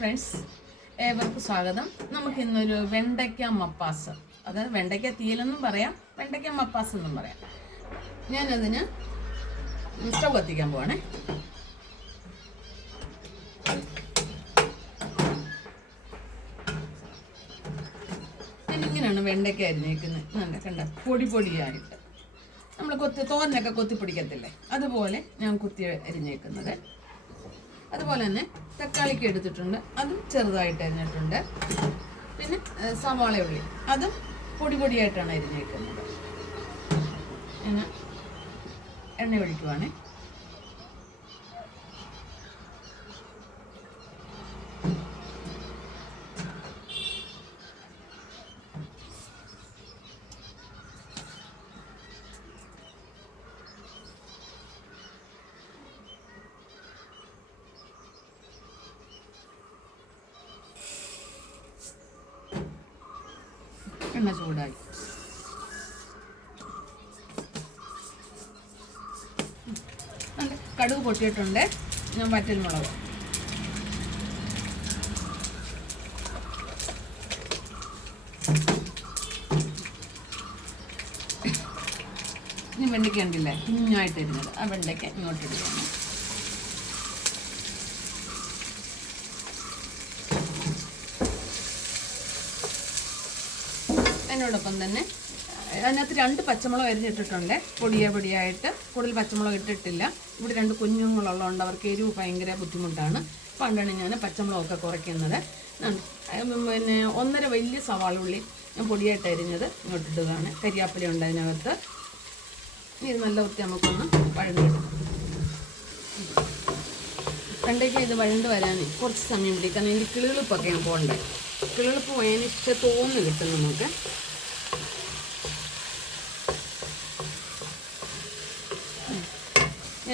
Friends, ഏവർക്കും സ്വാഗതം. നമുക്കിന്നൊരു വെണ്ടയ്ക്ക മപ്പാസ്, അതായത് വെണ്ടയ്ക്ക തീയലെന്നും പറയാം, വെണ്ടയ്ക്ക മപ്പാസ് എന്നും പറയാം. ഞാനതിന് സ്റ്റൗ കത്തിക്കാൻ പോവാണേ. ഞാനിങ്ങനെയാണ് വെണ്ടയ്ക്ക അരിഞ്ഞേക്കുന്നത്. നല്ല കണ്ട പൊടി പൊടിയായിട്ട് നമ്മൾ തോരനൊക്കെ കൊത്തി പിടിക്കത്തില്ലേ, അതുപോലെ ഞാൻ കുത്തി അരിഞ്ഞേക്കുന്നത്. അതുപോലെ തന്നെ തക്കാളിക്ക് എടുത്തിട്ടുണ്ട്, അതും ചെറുതായിട്ട് അരിഞ്ഞിട്ടുണ്ട്. പിന്നെ സവാള ഉള്ളി, അതും പൊടി പൊടിയായിട്ടാണ് അരിഞ്ഞേക്കുന്നത്. ഞാൻ എണ്ണ ഒഴിക്കുവാണേ. എണ്ണ ചൂടായി. കടുക് പൊട്ടിയിട്ടുണ്ട്. ഞാൻ വറ്റൽമുളക്, ഇനി വെണ്ടയ്ക്ക ഉണ്ടില്ലേ കുഞ്ഞായിട്ട് ഇരുന്നത്, ആ വെണ്ടയ്ക്ക ഇങ്ങോട്ട് ഇടുകയാണ്. അതിനോടൊപ്പം തന്നെ അതിനകത്ത് 2 പച്ചമുളക് അരിഞ്ഞിട്ടിട്ടുണ്ട്, പൊടിയായിട്ട്. കൂടുതൽ പച്ചമുളക് ഇട്ടിട്ടില്ല. ഇവിടെ 2 കുഞ്ഞുങ്ങളുള്ളതുകൊണ്ട് അവർക്ക് എരിവ് ഭയങ്കര ബുദ്ധിമുട്ടാണ്. പണ്ടാണ് ഞാൻ പച്ചമുളകൊക്കെ കുറയ്ക്കുന്നത്. പിന്നെ 1.5 വലിയ സവാള ഉള്ളി ഞാൻ പൊടിയായിട്ട് അരിഞ്ഞത് ഇങ്ങോട്ടിടുകയാണ്. കരിയാപ്പില ഉണ്ട് അതിനകത്ത്. ഇത് നല്ല വൃത്തി നമുക്കൊന്ന് വഴണ്ടിയിടും. വെണ്ടയ്ക്ക് ഇത് വഴണ്ട് വരാൻ കുറച്ച് സമയം പിടിക്കാൻ. ഇതിൻ്റെ കിളികളിപ്പൊക്കെയാണ് പോകേണ്ടത്. കിളികളിപ്പ് പോയതിന് തോന്ന് കിട്ടും നമുക്ക്.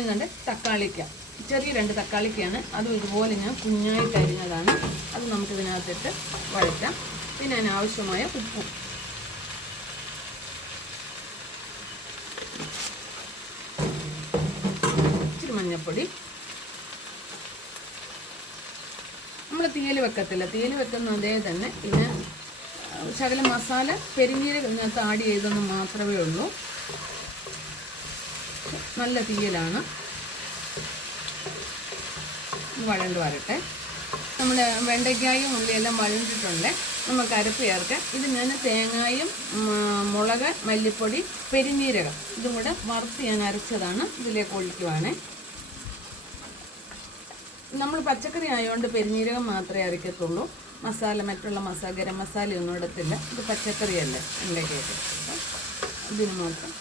എന്നുണ്ട് തക്കാളിക്ക, ചെറിയ 2 തക്കാളിക്കാണ്. അതും ഇതുപോലെ ഞാൻ കുഞ്ഞായിട്ട് അരിഞ്ഞതാണ്. അത് നമുക്കിതിനകത്തിട്ട് വഴറ്റാം. പിന്നെ അതിനാവശ്യമായ ഉപ്പും, ഇച്ചിരി മഞ്ഞൾപ്പൊടി. നമ്മൾ തീയൽ വെക്കത്തില്ല, തീയൽ വെക്കുന്ന അതേ തന്നെ. പിന്നെ ശകലം മസാല പെരിഞ്ഞീരകം ഇതിനകത്ത് ആഡ് ചെയ്തെന്ന് മാത്രമേ ഉള്ളൂ. നല്ല തീയലാണ്. വഴണ്ട് വരട്ടെ. നമ്മുടെ വെണ്ടയ്ക്കായും ഉള്ളിയെല്ലാം വഴണ്ടിട്ടുണ്ട്. നമുക്ക് അരപ്പ് ചേർക്കാം. ഇത് ഞാൻ തേങ്ങായും മുളക്, മല്ലിപ്പൊടി, പെരിഞ്ഞീരകം ഇതും കൂടെ വറുത്ത് ഞാൻ അരച്ചതാണ്. ഇതിലേക്ക് ഒഴിക്കുവാണ്. നമ്മൾ പച്ചക്കറി ആയതുകൊണ്ട് പെരിഞ്ഞീരകം മാത്രമേ അരയ്ക്കത്തുള്ളൂ. മറ്റുള്ള ഗരം മസാലയൊന്നും ഇടത്തില്ല. ഇത് പച്ചക്കറിയല്ല വെണ്ടയ്ക്കയൊക്കെ. ഇതിന് മാത്രം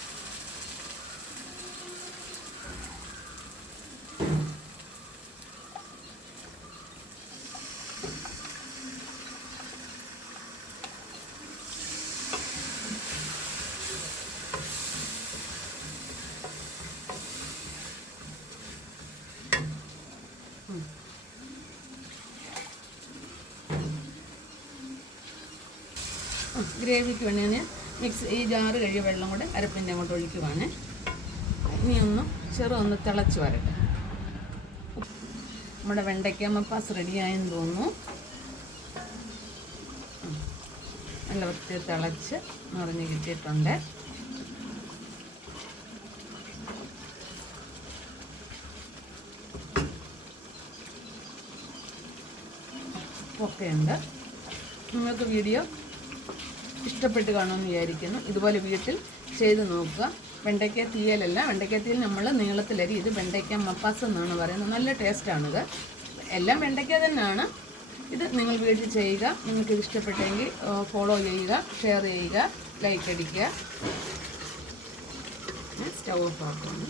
ഗ്രേവിക്ക് വേണ്ടി ഞാൻ ഈ ജാറ് കഴിയ വെള്ളം കൂടെ അരപ്പിൻ്റെ അങ്ങോട്ട് ഒഴിക്കുവാണ്. ഇനി ഒന്ന് തിളച്ച് വരട്ടെ. നമ്മുടെ വെണ്ടയ്ക്ക മപ്പാസ് റെഡിയായെന്ന് തോന്നുന്നു. നല്ല വൃത്തി തിളച്ച് നിറഞ്ഞ് കിട്ടിയിട്ടുണ്ട്. ഒക്കെയുണ്ട്. നിങ്ങൾക്ക് വീഡിയോ ഇഷ്ടപ്പെട്ട് കാണുമെന്ന് വിചാരിക്കുന്നു. ഇതുപോലെ വീട്ടിൽ ചെയ്ത് നോക്കുക. വെണ്ടയ്ക്ക തീയലല്ല, വെണ്ടയ്ക്ക തീയൽ നമ്മൾ നീളത്തിലരി. ഇത് വെണ്ടയ്ക്ക മപ്പാസ് എന്നാണ് പറയുന്നത്. നല്ല ടേസ്റ്റാണിത്. എല്ലാം വെണ്ടയ്ക്ക തന്നെയാണ്. ഇത് നിങ്ങൾ വീട്ടിൽ ചെയ്യുക. നിങ്ങൾക്കിത് ഇഷ്ടപ്പെട്ടെങ്കിൽ ഫോളോ ചെയ്യുക, ഷെയർ ചെയ്യുക, ലൈക്ക് അടിക്കുക. സ്റ്റൗ ഓഫ് ആക്കുന്നു.